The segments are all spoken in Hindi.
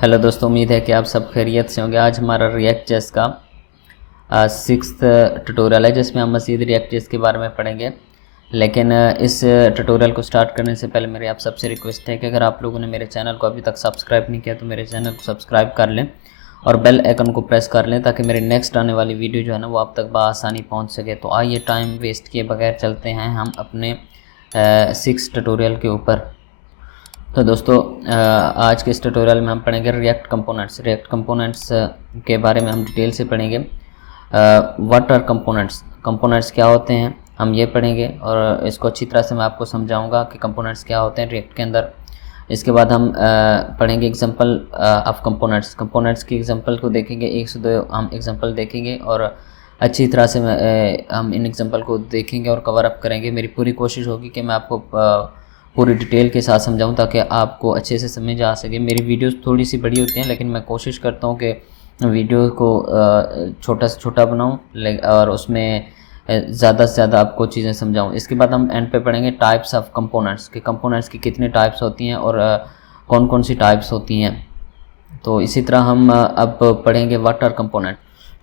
हेलो दोस्तों, उम्मीद है कि आप सब खैरियत से होंगे। आज हमारा रिएक्ट जेएस का 6th ट्यूटोरियल है जिसमें हम मज़ीद रिएक्ट जेएस के बारे में पढ़ेंगे। लेकिन इस ट्यूटोरियल को स्टार्ट करने से पहले मेरी आप सबसे रिक्वेस्ट है कि अगर आप लोगों ने मेरे चैनल को अभी तक सब्सक्राइब नहीं किया तो मेरे चैनल को सब्सक्राइब कर लें और बेल आइकन को प्रेस कर लें ताकि मेरी नेक्स्ट आने वाली वीडियो जो है ना वो आप तक बआसानी पहुँच सके। तो आइए टाइम वेस्ट किए बगैर चलते हैं हम अपने 6 ट्यूटोरियल के ऊपर। तो दोस्तों आज के इस ट्यूटोरियल में हम पढ़ेंगे रिएक्ट कंपोनेंट्स के बारे में हम डिटेल से पढ़ेंगे। व्हाट आर कंपोनेंट्स क्या होते हैं हम ये पढ़ेंगे और इसको अच्छी तरह से मैं आपको समझाऊंगा कि कंपोनेंट्स क्या होते हैं रिएक्ट के अंदर। इसके बाद हम पढ़ेंगे एग्जांपल ऑफ कंपोनेंट्स की एग्जांपल को देखेंगे। 1 से 2 हम एग्जांपल देखेंगे और अच्छी तरह से हम इन एग्जांपल को देखेंगे और कवर अप करेंगे। मेरी पूरी कोशिश होगी कि मैं आपको पूरी डिटेल के साथ समझाऊं ताकि आपको अच्छे से समझ आ सके। मेरी वीडियोस थोड़ी सी बड़ी होती हैं लेकिन मैं कोशिश करता हूं कि वीडियो को छोटा से छोटा बनाऊं और उसमें ज़्यादा से ज़्यादा आपको चीज़ें समझाऊं। इसके बाद हम एंड पे पढ़ेंगे टाइप्स ऑफ कंपोनेंट्स की कितने टाइप्स होती हैं और कौन कौन सी टाइप्स होती हैं। तो इसी तरह हम अब पढ़ेंगे व्हाट आर कंपोनेंट।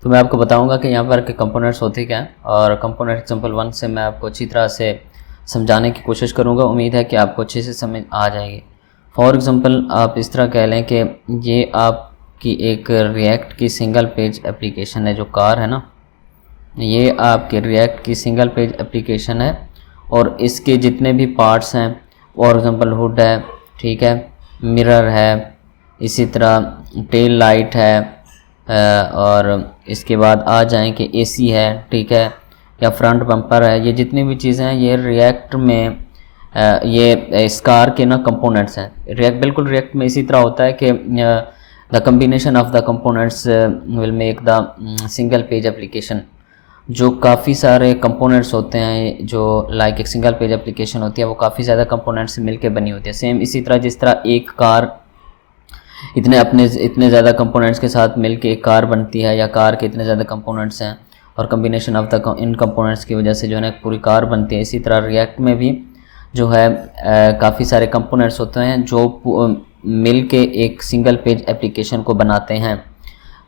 तो मैं आपको बताऊँगा कि यहाँ पर के कंपोनेंट्स होते क्या हैं और कंपोनेंट एग्जाम्पल 1 से मैं आपको अच्छी तरह से समझाने की कोशिश करूँगा। उम्मीद है कि आपको अच्छे से समझ आ जाएगी। फॉर एग्ज़ाम्पल आप इस तरह कह लें कि ये आपकी एक रिएक्ट की सिंगल पेज एप्लीकेशन है। जो कार है ना, ये आपके रिएक्ट की सिंगल पेज एप्लीकेशन है और इसके जितने भी पार्ट्स हैं, फॉर एग्ज़ाम्पल हुड है, ठीक है, मिरर है, इसी तरह टेल लाइट है और इसके बाद आ जाएँ कि एसी है, ठीक है, या फ्रंट बम्पर है। ये जितनी भी चीज़ें हैं ये रिएक्ट में ये इस कार के ना कंपोनेंट्स हैं। बिल्कुल रिएक्ट में इसी तरह होता है कि the combination of the components will make the single page application. जो काफ़ी सारे कंपोनेंट्स होते हैं, जो लाइक एक सिंगल पेज एप्लीकेशन होती है, वो काफ़ी ज़्यादा कंपोनेंट्स से मिलकर बनी होती है। सेम इसी तरह जिस तरह एक कार इतने ज़्यादा कंपोनेंट्स के साथ मिलके एक कार बनती है, या कार के इतने ज़्यादा कंपोनेंट्स हैं और combination of the in components की वजह से जो है ना पूरी कार बनती है। इसी तरह रिएक्ट में भी जो है काफ़ी सारे कंपोनेंट्स होते हैं जो मिल के एक सिंगल पेज एप्लीकेशन को बनाते हैं।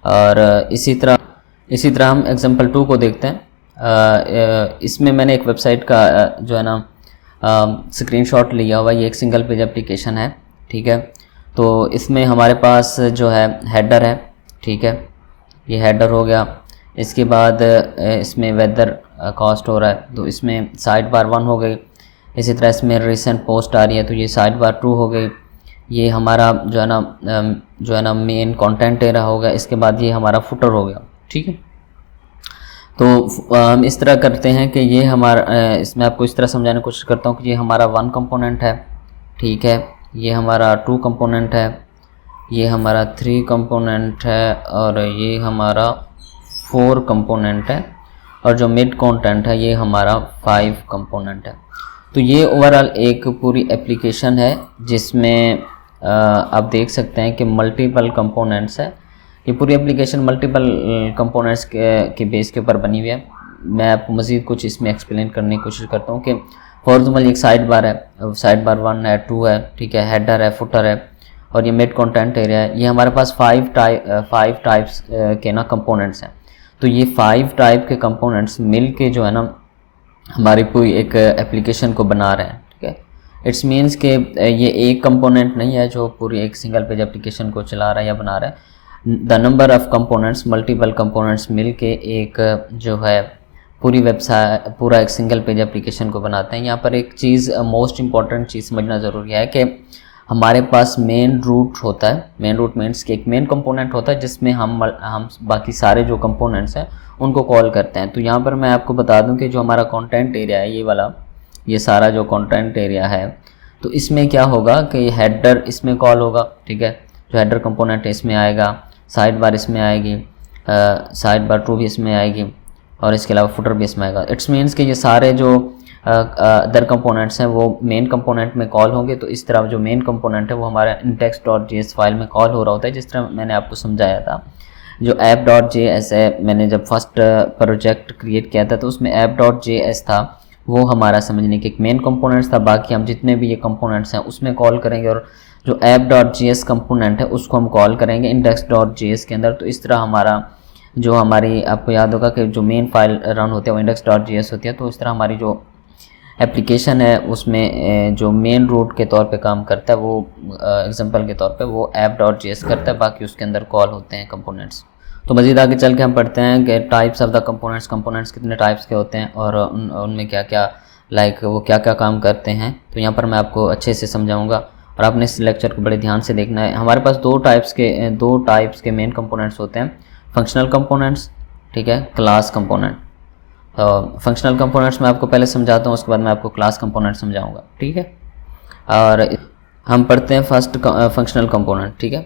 और इसी तरह हम एग्जांपल 2 को देखते हैं। इसमें मैंने एक वेबसाइट का जो है ना स्क्रीनशॉट लिया हुआ। ये एक सिंगल पेज एप्लीकेशन है, ठीक है। तो इसमें हमारे पास जो है हेडर है, ठीक है, ये हेडर हो गया। इसके बाद इसमें वेदर कॉस्ट हो रहा है तो इसमें साइड बार 1 हो गई। इसी तरह इसमें रिसेंट पोस्ट आ रही है तो ये साइड बार 2 हो गई। ये हमारा जो है ना मेन कंटेंट एरिया हो गया। इसके बाद ये हमारा फुटर हो गया, ठीक है। तो हम इस तरह करते हैं कि ये हमारा इसमें आपको इस तरह समझाने की कोशिश करता हूँ कि ये हमारा 1 कंपोनेंट है, ठीक है, ये हमारा 2 कंपोनेंट है, ये हमारा 3 कंपोनेंट है और ये हमारा 4 कंपोनेंट है और जो मिड कंटेंट है ये हमारा 5 कंपोनेंट है। तो ये ओवरऑल एक पूरी एप्लीकेशन है जिसमें आप देख सकते हैं कि मल्टीपल कंपोनेंट्स है। ये पूरी एप्लीकेशन मल्टीपल कंपोनेंट्स के बेस के ऊपर बनी हुई है। मैं आपको मज़ीद कुछ इसमें एक्सप्लेन करने की कोशिश करता हूँ कि फॉर एग्जाम्पल एक साइड बार है, साइड बार 1 है, 2 है, ठीक है, हेडर है, फुटर है और ये मिड कंटेंट एरिया है। ये हमारे पास 5 टाइप्स के ना कंपोनेंट्स हैं। तो ये 5 टाइप के कंपोनेंट्स मिल के जो है ना हमारी पूरी एक एप्लीकेशन को बना रहे हैं, ठीक है। इट्स मीन्स कि ये एक कंपोनेंट नहीं है जो पूरी एक सिंगल पेज एप्लीकेशन को चला रहा है या बना रहा है। The number of components, multiple components मिल के एक जो है पूरी वेबसाइट, पूरा एक सिंगल पेज एप्लीकेशन को बनाते हैं। यहाँ पर एक चीज़ मोस्ट इम्पॉर्टेंट चीज़ समझना ज़रूरी है कि हमारे पास मेन रूट होता है। मेन रूट मीन्स कि एक मेन कंपोनेंट होता है जिसमें हम बाकी सारे जो कंपोनेंट्स हैं उनको कॉल करते हैं। तो यहाँ पर मैं आपको बता दूं कि जो हमारा कंटेंट एरिया है, ये वाला, ये सारा जो कंटेंट एरिया है, तो इसमें क्या होगा कि हेडर इसमें कॉल होगा, ठीक है, जो हेडर कंपोनेंट है इसमें आएगा, साइड बार इसमें आएगी, साइड बार 2 भी इसमें आएगी और इसके अलावा फुटर भी इसमें आएगा। इट्स मीन्स कि ये सारे जो अदर कंपोनेंट्स हैं वो मेन कंपोनेंट में कॉल होंगे। तो इस तरह जो मेन कंपोनेंट है वो हमारा index.js फाइल में कॉल हो रहा होता है, जिस तरह मैंने आपको समझाया था। जो app.js है, मैंने जब फर्स्ट प्रोजेक्ट क्रिएट किया था तो उसमें app.js था, वो हमारा समझने के एक मेन कंपोनेंट्स था। बाकी हम जितने भी ये कंपोनेंट्स हैं उसमें कॉल करेंगे और जो app.js कंपोनेंट है उसको हम कॉल करेंगे index.js के अंदर। तो इस तरह हमारी आपको याद होगा कि जो मेन फाइल रन होती है वो index.js होती है। तो इस तरह हमारी जो एप्लीकेशन है उसमें जो मेन रूट के तौर पे काम करता है वो एग्जांपल के तौर पे वो app.js करता है, बाकी उसके अंदर कॉल होते हैं कंपोनेंट्स। तो मज़ीद आगे चल के हम पढ़ते हैं कि टाइप्स ऑफ द कंपोनेंट्स कितने टाइप्स के होते हैं और उनमें क्या क्या वो क्या क्या काम करते हैं। तो यहाँ पर मैं आपको अच्छे से समझाऊंगा और आपने इस लेक्चर को बड़े ध्यान से देखना है। हमारे पास दो टाइप्स के मेन कंपोनेंट्स होते हैं, फंक्शनल कंपोनेंट्स, ठीक है, क्लास कंपोनेंट। फंक्शनल कंपोनेंट्स मैं आपको पहले समझाता हूँ, उसके बाद मैं आपको क्लास कंपोनेंट समझाऊंगा, ठीक है। और हम पढ़ते हैं फर्स्ट फंक्शनल कंपोनेंट, ठीक है।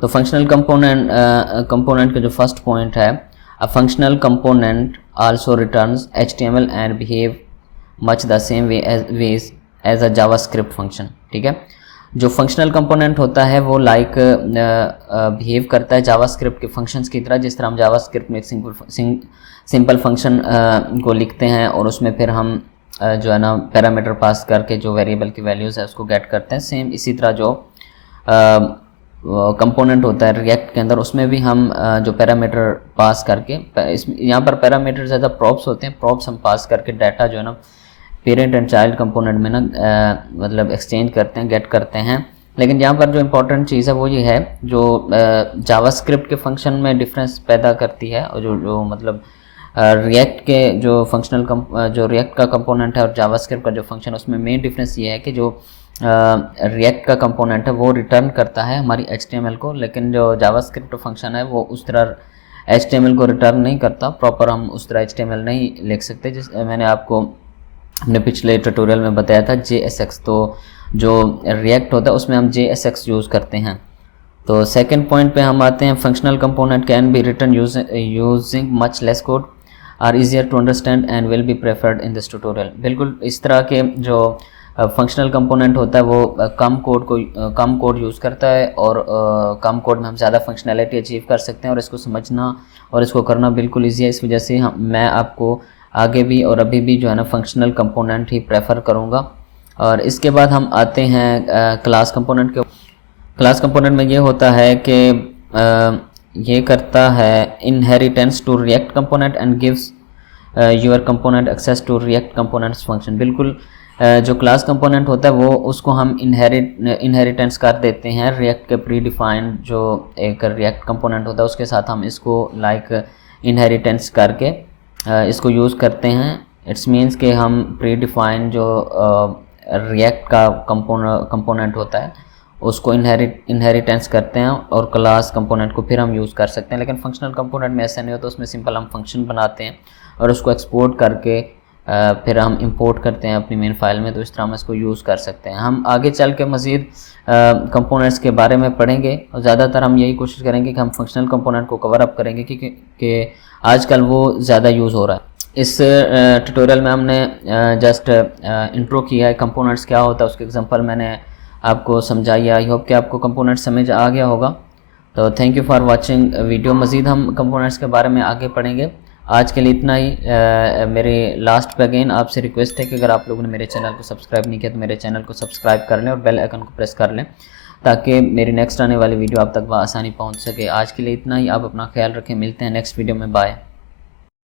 तो फंक्शनल कंपोनेंट का जो फर्स्ट पॉइंट है, a functional component also returns HTML and behave much the same way as a JavaScript function, ठीक है। जो फंक्शनल कंपोनेंट होता है वो बिहेव करता है जावास्क्रिप्ट के फंक्शंस की तरह, जिस तरह हम जावास्क्रिप्ट में एक सिंपल फंक्शन को लिखते हैं और उसमें फिर हम जो है ना पैरामीटर पास करके जो वेरिएबल की वैल्यूज़ है उसको गेट करते हैं। सेम इसी तरह जो कंपोनेंट होता है रिएक्ट के अंदर, उसमें भी हम जो पैरामीटर पास करके, यहाँ पर पैरामीटर ज़्यादा प्रॉप्स होते हैं, प्रॉप्स हम पास करके डाटा जो है ना पेरेंट एंड चाइल्ड कंपोनेंट में ना मतलब एक्सचेंज करते हैं, गेट करते हैं। लेकिन यहाँ पर जो इम्पोर्टेंट चीज़ है वो ये है, जो जावास्क्रिप्ट के फंक्शन में डिफरेंस पैदा करती है और जो मतलब रिएक्ट के जो जो रिएक्ट का कंपोनेंट है और जावास्क्रिप्ट का जो फंक्शन, उसमें मेन डिफरेंस ये है कि जो रिएक्ट का कंपोनेंट है वो रिटर्न करता है हमारी HTML को, लेकिन जो जावास्क्रिप्ट फंक्शन है वो उस तरह HTML को रिटर्न नहीं करता। प्रॉपर हम उस तरह HTML नहीं लिख सकते। मैंने आपको अपने पिछले ट्यूटोरियल में बताया था JSX, तो जो रिएक्ट होता है उसमें हम JSX यूज़ करते हैं। तो सेकंड पॉइंट पे हम आते हैं, functional component can be written using much less code, are easier to understand and will be preferred in this tutorial. बिल्कुल इस तरह के जो फंक्शनल कंपोनेंट होता है वो कम कोड यूज़ करता है और कम कोड में हम ज़्यादा फंक्शनैलिटी अचीव कर सकते हैं और इसको समझना और इसको करना बिल्कुल ईजी है। इस वजह से मैं आपको आगे भी और अभी भी जो है ना फंक्शनल कंपोनेंट ही प्रेफर करूँगा। और इसके बाद हम आते हैं क्लास कंपोनेंट के। क्लास कंपोनेंट में ये होता है कि ये करता है inheritance to React component and gives your component access to React components function. बिल्कुल जो क्लास कंपोनेंट होता है वो उसको हम इनहेरिटेंस कर देते हैं रिएक्ट के प्री डिफाइंड जो एक रिएक्ट कंपोनेंट होता है उसके साथ हम इसको इनहेरिटेंस करके इसको यूज़ करते हैं। इट्स मीन्स कि हम प्री डिफाइंड जो रिएक्ट का कंपोनेंट होता है उसको इनहेरिटेंस करते हैं और क्लास कंपोनेंट को फिर हम यूज़ कर सकते हैं। लेकिन फंक्शनल कंपोनेंट में ऐसा नहीं होता, उसमें सिंपल हम फंक्शन बनाते हैं और उसको एक्सपोर्ट करके फिर हम इंपोर्ट करते हैं अपनी मेन फाइल में। तो इस तरह हम इसको यूज़ कर सकते हैं। हम आगे चल के मज़ीद कंपोनेंट्स के बारे में पढ़ेंगे और ज़्यादातर हम यही कोशिश करेंगे कि हम फंक्शनल कंपोनेंट को कवर अप करेंगे क्योंकि आजकल वो ज़्यादा यूज़ हो रहा है। इस ट्यूटोरियल में हमने जस्ट इंट्रो किया है, कंपोनेंट्स क्या होता है उसके एग्जांपल मैंने आपको समझाई। आई होप कि आपको कंपोनेंट समझ आ गया होगा। तो thank you for watching video. मज़ीद हम कंपोनेंट्स के बारे में आगे पढ़ेंगे। आज के लिए इतना ही। मेरे लास्ट पे अगेन आपसे रिक्वेस्ट है कि अगर आप लोगों ने मेरे चैनल को सब्सक्राइब नहीं किया तो मेरे चैनल को सब्सक्राइब कर लें और बेल आइकन को प्रेस कर लें ताकि मेरी नेक्स्ट आने वाली वीडियो आप तक आसानी पहुंच सके। आज के लिए इतना ही। आप अपना ख्याल रखें। मिलते हैं नेक्स्ट वीडियो में। बाय।